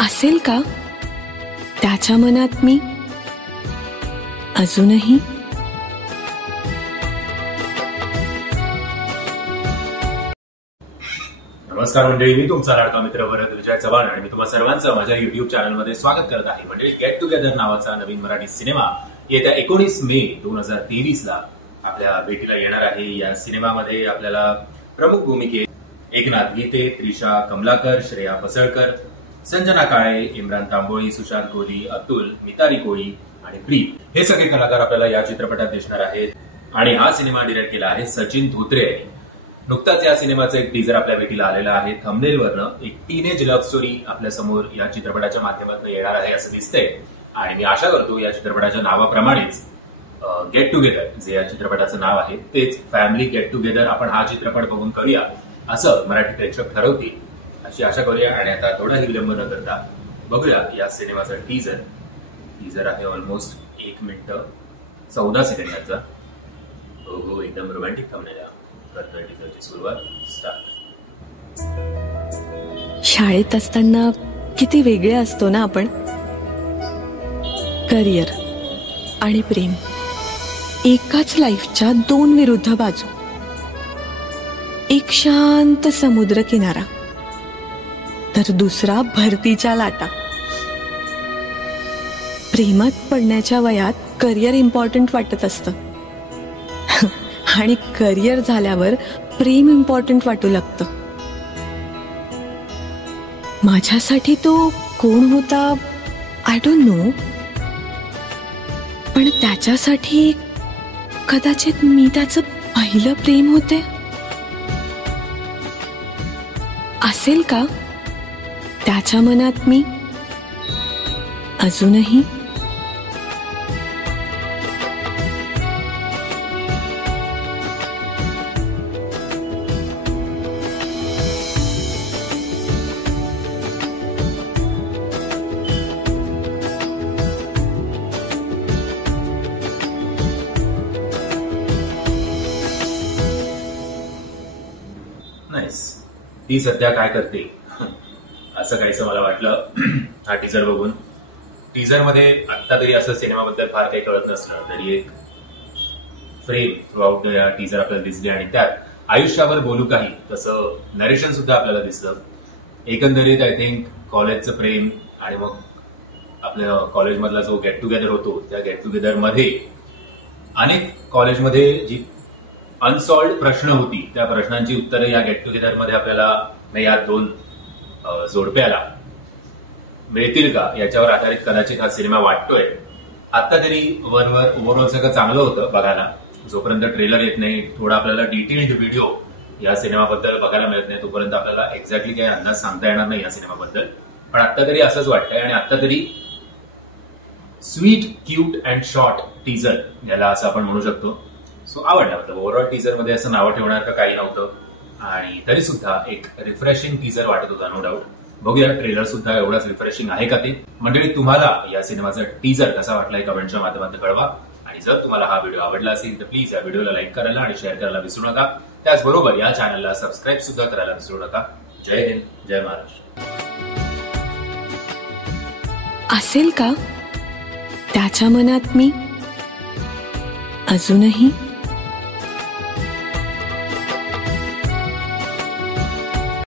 असेल का त्याच्या मनात मी अजूनही? नमस्कार मंडळी, मी तुमचा लाडका मित्र भरत विजय चव्हाण आणि मी तुम्हा सर्वांचं माझ्या युट्यूब चॅनलमध्ये स्वागत करत आहे. मंडळी, गेट टुगेदर नावाचा नवीन मराठी सिनेमा येत्या 19 मे 2023 ला आपल्या भेटीला येणार आहे. या सिनेमामध्ये आपल्याला प्रमुख भूमिकेत एकनाथ गीते, त्रिशा कमलाकर, श्रेया पसळकर, संजना काळे, इम्रान तांबोळी, सुशांत कोहली, अतुल, मिताली कोळी आणि प्रीत हे सगळे कलाकार आपल्याला या चित्रपटात दिसणार आहेत. आणि हा सिनेमा डिरेक्ट केला आहे सचिन धोत्रे यांनी. नुकताच या सिनेमाचं एक टीजर आपल्या भेटीला आलेलं आहे. थंबनेलवरनं एक टीनेज लव्ह स्टोरी आपल्या समोर या चित्रपटाच्या माध्यमातून येणार आहे असं दिसतंय. आणि मी आशा करतो या चित्रपटाच्या नावाप्रमाणेच गेट टुगेदर जे या चित्रपटाचं नाव आहे तेच फॅमिली गेट टुगेदर आपण हा चित्रपट बघून करूया असं मराठी प्रेक्षक ठरवतील अशी आशा करूया. आणि आता थोडाही विलंब न करता बघूया या सिनेमाचा टीजर. टीजर आहे ऑलमोस्ट 1 मिनिट 14 सेकंड याचा. हो, एकदम रोमॅन्टिक थंबनेल आहे. करतोय टीजरची सुरुवात. स्टार्ट. शाळेत असताना किती वेगळे असतो ना आपण. करिअर आणि प्रेम एकाच लाईफच्या 2 विरुद्ध बाजू. एक शांत समुद्र किनारा तर दुसरा भरतीच्या लाटा. प्रेमात पडण्याच्या वयात करिअर इम्पॉर्टंट वाटत असतं आणि करिअर झाल्यावर प्रेम इम्पॉर्टंट वाटू लागतं. माझ्यासाठी तो कोण होता आय डोंट नो, पण त्याच्यासाठी कदाचित मी त्याचं पहिलं प्रेम होते. असेल का त्याच्या मनात मी अजूनही? ती सध्या काय करते असं काहीसं मला वाटलं हा टीजर बघून. टीजर मध्ये आता तरी असं सिनेमाबद्दल फार काही कळत नसलं तरी एक फ्रेम थ्रू आउट या टीजर आपल्याला दिसली आणि त्यात आयुष्यावर बोलू काही तसं नरेशन सुद्धा आपल्याला दिसलं. एकंदरीत आय थिंक कॉलेजचं प्रेम आणि मग आपल्या कॉलेजमधला जो गेट टुगेदर होतो त्या गेट टुगेदर मध्ये अनेक कॉलेजमध्ये जी अनसॉल्ड प्रश्न होती त्या प्रश्नांची उत्तरं या गेट टुगेदर मध्ये आपल्याला या 2 जोडप्याला मिळतील का याच्यावर आधारित कदाचित हा सिनेमा वाटतोय. आता तरी वरवर ओव्हरऑल सगळं चांगलं होतं बघायला. जोपर्यंत ट्रेलर येत नाही, थोडा आपल्याला डिटेल्ड व्हिडिओ या सिनेमाबद्दल बघायला मिळत नाही तोपर्यंत आपल्याला एक्झॅक्टली काही अंदाज सांगता येणार नाही या सिनेमाबद्दल. पण आता तरी असंच वाटतंय आणि आता तरी sweet, cute and short teaser याला असं आपण म्हणू शकतो. सो आवडला. मतलब ओव्हरऑल टीजर मध्ये असं नावं ठेवणार का काही नव्हतं आणि तरी सुद्धा एक रिफ्रेशिंग टीजर वाटत होता नो डाऊट. बघूया ट्रेलर सुद्धा एवढाच रिफ्रेशिंग आहे का ते. मंडळी, तुम्हाला या सिनेमाचा टीजर कसा वाटलाय कमेंटच्या माध्यमातून कळवा. आणि जर तुम्हाला हा व्हिडिओ आवडला असेल तर प्लीज या व्हिडिओला लाईक करायला आणि शेअर करायला विसरू नका. त्याचबरोबर या चॅनलला सबस्क्राईब सुद्धा करायला विसरू नका. जय हिंद, जय महाराष्ट्र. असेल का त्याच्या मनात मी अजूनही?